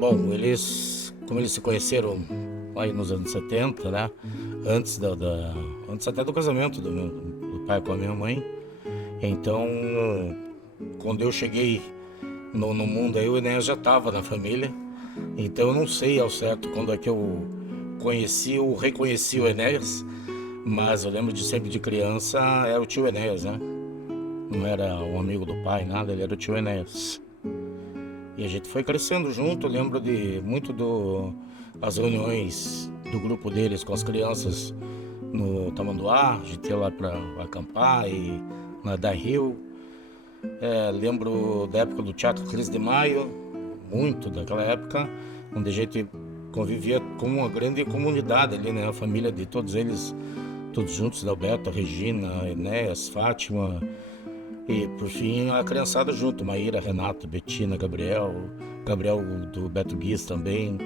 Bom, como eles se conheceram aí nos anos 70, né? Antes antes até do casamento do pai com a minha mãe. Então, quando eu cheguei no mundo aí, o Enéas já estava na família. Então eu não sei ao certo quando é que eu conheci ou reconheci o Enéas, mas eu lembro de sempre de criança, era o tio Enéas, né? Não era um amigo do pai, nada, ele era o tio Enéas. E a gente foi crescendo junto, eu lembro de muito as reuniões do grupo deles com as crianças no Tamanduá, a gente ia lá para acampar e nadar em rio. Lembro da época do Teatro 15 de Maio, muito daquela época, onde a gente convivia com uma grande comunidade ali, né? A família de todos eles, todos juntos, Alberto, Regina, Enéas, Fátima e, por fim, a criançada junto, Maíra, Renato, Betina, Gabriel do Beto Guiz também,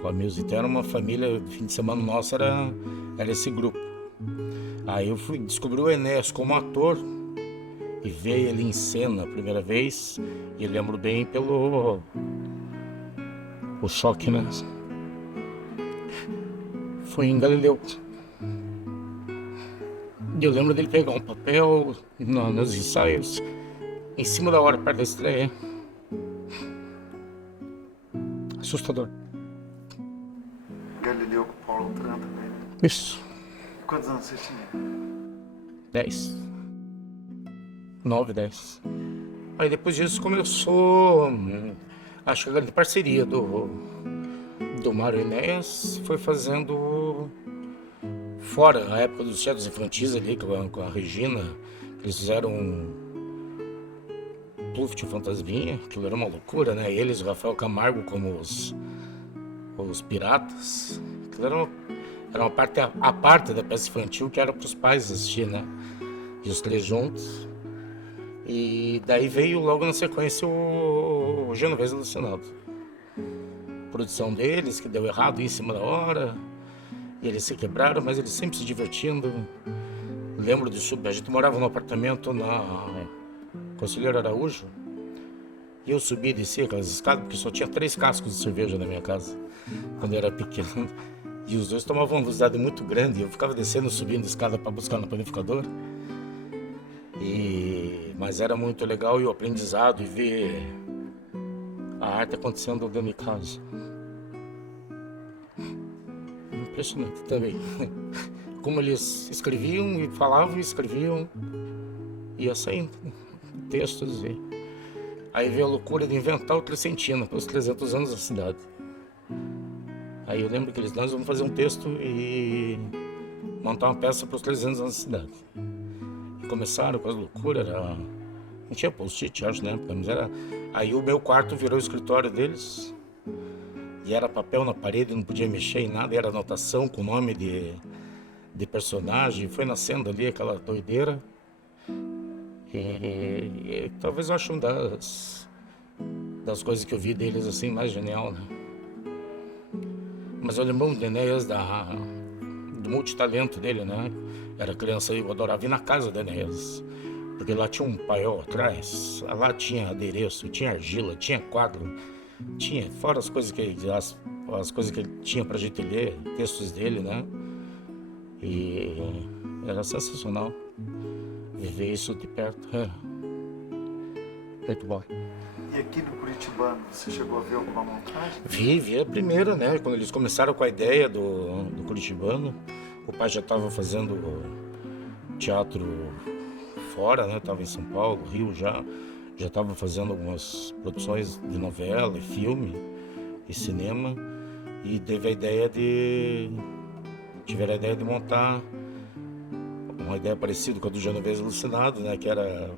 com a Milza. Então era uma família, fim de semana nosso era esse grupo. Aí eu fui descobrir o Enéas como ator e ver ele em cena a primeira vez, e lembro bem pelo o choque, né? Foi em Galileu. E eu lembro dele pegar um papel nos ensaios, em cima da hora, perto da estreia. Assustador. Galileu com Paulo Tran também, né? Isso. Quantos anos você tinha? 10. 9, 10. Aí depois disso começou a chegar de parceria do Mário Enéas, foi fazendo fora a época dos teatros infantis ali com a Regina, eles fizeram Pluft Fantasminha, aquilo era uma loucura, né? Eles, o Rafael Camargo como os piratas, aquilo era uma parte a parte da peça infantil que era para os pais assistir, né? E os três juntos. E daí veio logo na sequência o Genovese Alucinado. Produção deles, que deu errado em cima da hora. E eles se quebraram, mas eles sempre se divertindo. Lembro de subir. A gente morava num apartamento na Conselheiro Araújo. E eu subi e desci aquelas escadas, porque só tinha 3 cascos de cerveja na minha casa, quando eu era pequeno. E os dois tomavam uma velocidade muito grande. E eu ficava descendo, subindo a escada para buscar no panificador. Mas era muito legal e o aprendizado e ver a arte acontecendo dentro de casa. Impressionante também. Como eles escreviam e falavam e escreviam. Ia saindo textos. Aí veio a loucura de inventar o Tricentina para os 300 anos da cidade. Aí eu lembro que nós vamos fazer um texto e montar uma peça para os 300 anos da cidade. E começaram com as loucuras, não tinha post-it, acho, né? Mas aí o meu quarto virou o escritório deles. E era papel na parede, não podia mexer em nada, era anotação com nome de personagem. Foi nascendo ali aquela doideira. E talvez eu ache uma das coisas que eu vi deles assim mais genial, né? Mas eu lembro do Enéas do multitalento dele, né? Era criança e eu adorava ir na casa do Enéas, porque lá tinha um paiol atrás, lá tinha adereço, tinha argila, tinha quadro, tinha, fora as coisas as coisas que ele tinha pra gente ler, textos dele, né? E era sensacional viver isso de perto. Muito bom. E aqui no Curitibano, você chegou a ver alguma montagem? Vi a primeira, né? Quando eles começaram com a ideia do Curitibano, o pai já estava fazendo teatro fora, né? Estava em São Paulo, Rio já estava fazendo algumas produções de novela, e filme e cinema, e tiveram a ideia de montar uma ideia parecida com a do Genovese Alucinado, né? Que era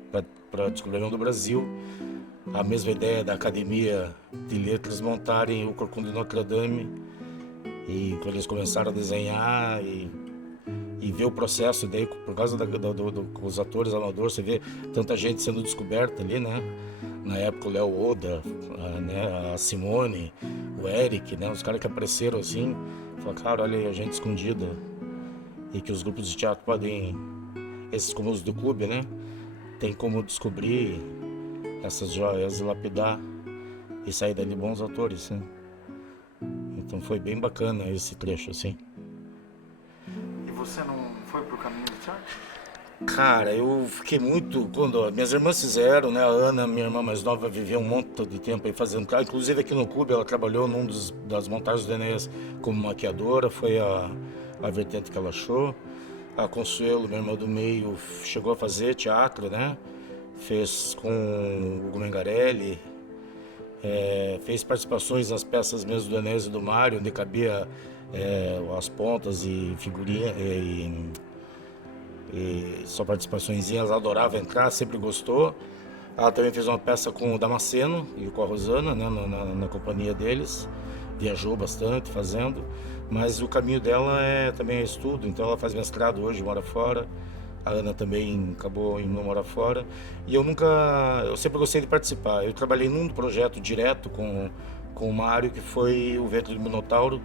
para Descobrimento do Brasil. A mesma ideia da Academia de Letras montarem o Corcunda de Notre Dame, e quando eles começaram a desenhar e ver o processo, daí por causa dos atores amadores, você vê tanta gente sendo descoberta ali, né? Na época o Léo Oda, a Simone, o Eric, né? Os caras que apareceram assim, falaram, cara, olha aí a gente escondida, e que os grupos de teatro podem, esses como os do clube, né? Tem como descobrir essas joias, lapidar e sair dali bons atores, né? Então foi bem bacana esse trecho, assim. E você não foi pro caminho do teatro? Cara, eu fiquei muito. Quando minhas irmãs fizeram, né? A Ana, minha irmã mais nova, viveu um monte de tempo aí fazendo teatro. Inclusive aqui no clube, ela trabalhou das montagens do Enéas como maquiadora, foi a vertente que ela achou. A Consuelo, minha irmã do meio, chegou a fazer teatro, né? Fez com o Hugo Mengarelli, fez participações nas peças mesmo do Enéas e do Mário, onde cabia as pontas e figurinha. E só participaçõezinhas, ela adorava entrar, sempre gostou. Ela também fez uma peça com o Damasceno e com a Rosana, né, na companhia deles. Viajou bastante fazendo, mas o caminho dela também é estudo, então ela faz mestrado hoje, mora fora. A Ana também acabou indo morar fora. E eu sempre gostei de participar. Eu trabalhei num projeto direto com o Mário, que foi o Ventre do Minotauro,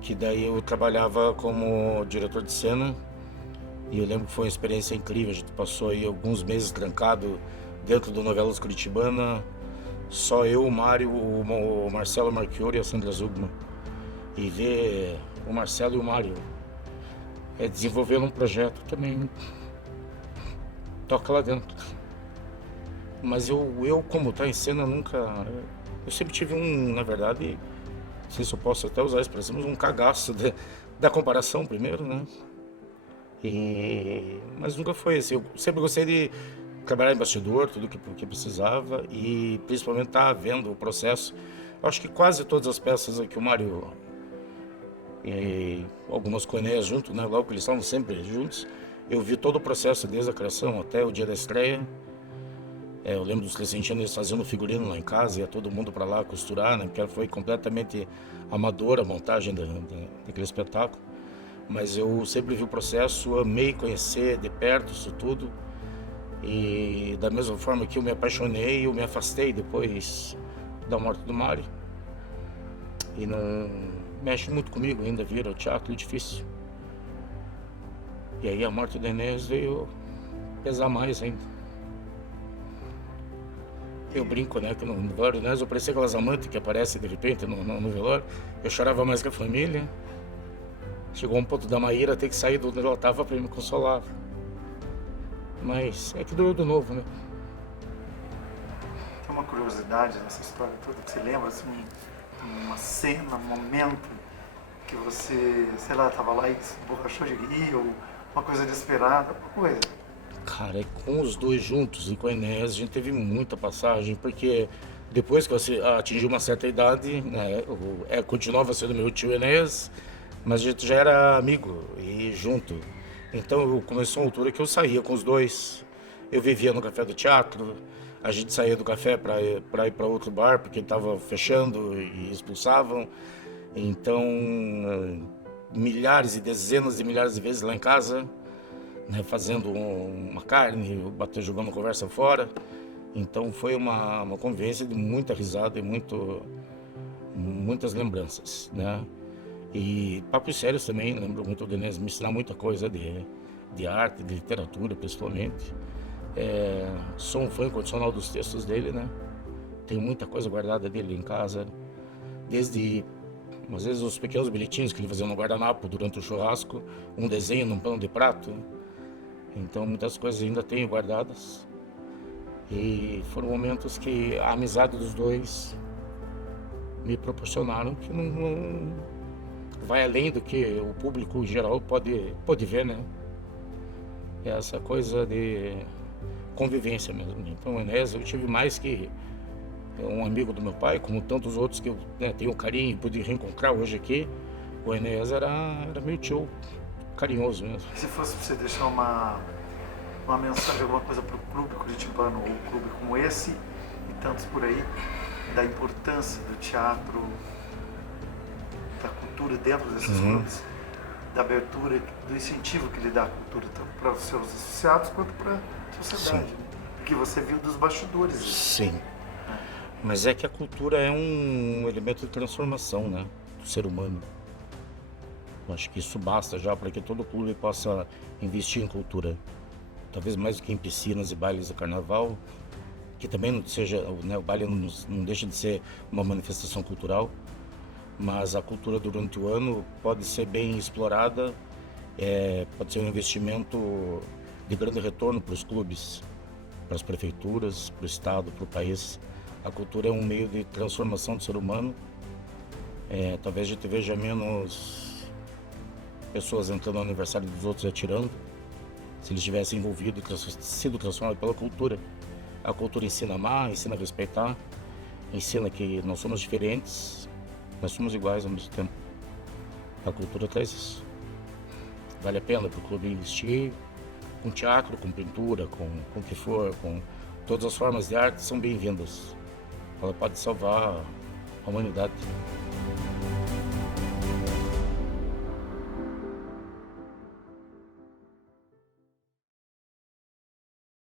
que daí eu trabalhava como diretor de cena. E eu lembro que foi uma experiência incrível. A gente passou aí alguns meses trancado dentro do Novelas Curitibana. Só eu, o Mário, o Marcelo Marchiori e a Sandra Zugman. E ver o Marcelo e o Mário desenvolvendo um projeto também toca lá dentro. Mas eu como tá em cena, nunca... Eu sempre tive na verdade, não sei se eu posso até usar a expressão, um cagaço da comparação primeiro, né? Mas nunca foi assim. Eu sempre gostei de trabalhar em bastidor, tudo que precisava e principalmente estar vendo o processo. Eu acho que quase todas as peças que o Mário e algumas com o Enéas junto, né? Logo que eles estavam sempre juntos, eu vi todo o processo desde a criação até o dia da estreia. Eu lembro dos Crescentianos fazendo figurino lá em casa, ia todo mundo para lá costurar, né? Porque foi completamente amadora a montagem daquele espetáculo. Mas eu sempre vi o processo, amei conhecer de perto isso tudo. E da mesma forma que eu me apaixonei, eu me afastei depois da morte do Mário. E não mexe muito comigo ainda, vir ao teatro é difícil. E aí a morte do Enéas veio pesar mais ainda. Eu brinco, né, que no velório do Enéas eu parecia aquelas amantes que aparecem de repente no velório. Eu chorava mais que a família. Chegou um ponto da Maíra ter que sair de onde ela estava para me consolar. Mas é que doeu de novo, né? Tem uma curiosidade nessa história toda que você lembra, assim, uma cena, um momento que você, sei lá, estava lá e se borrachou de rir, ou uma coisa inesperada, alguma coisa. Cara, com os dois juntos e com a Enéas, a gente teve muita passagem, porque depois que você atingiu uma certa idade, né, continuava sendo meu tio Enéas, mas a gente já era amigo e junto. Então começou uma altura que eu saía com os dois. Eu vivia no Café do Teatro, a gente saía do café para ir para outro bar, porque estava fechando e expulsavam. Então, milhares e dezenas de milhares de vezes lá em casa, né, fazendo uma carne, jogando conversa fora. Então foi uma convivência de muita risada e muitas lembranças, né? E papos sérios também, lembro muito do Enéas me ensinar muita coisa de arte, de literatura, principalmente. Sou um fã incondicional dos textos dele, né? Tenho muita coisa guardada dele em casa, desde, às vezes, os pequenos bilhetinhos que ele fazia no guardanapo durante o churrasco, um desenho num pano de prato. Então, muitas coisas ainda tenho guardadas. E foram momentos que a amizade dos dois me proporcionaram, que não vai além do que o público em geral pode ver, né? Essa coisa de convivência mesmo. Então, o Enéas, eu tive mais que um amigo do meu pai, como tantos outros que eu, né, tenho carinho e pude reencontrar hoje aqui. O Enéas era meu tio, carinhoso mesmo. Se fosse pra você deixar uma mensagem, alguma coisa pro clube curitibano, ou um clube como esse e tantos por aí, da importância do teatro, da cultura dentro desses clubes, da abertura, do incentivo que ele dá à cultura, tanto para os seus associados quanto para a sociedade. Sim. Porque você viu dos bastidores. Sim. Mas é que a cultura é um elemento de transformação, né, do ser humano. Eu acho que isso basta já para que todo clube possa investir em cultura. Talvez mais do que em piscinas e bailes de carnaval, que também não seja, né, o baile não deixa de ser uma manifestação cultural, mas a cultura durante o ano pode ser bem explorada, pode ser um investimento de grande retorno para os clubes, para as prefeituras, para o estado, para o país. A cultura é um meio de transformação do ser humano. Talvez a gente veja menos pessoas entrando no aniversário dos outros e atirando, se eles tivessem envolvido e sido transformados pela cultura. A cultura ensina a amar, ensina a respeitar, ensina que nós somos diferentes, nós somos iguais ao mesmo tempo. A cultura traz isso. Vale a pena para o clube investir com teatro, com pintura, com o que for, com todas as formas de arte são bem-vindas. Ela pode salvar a humanidade.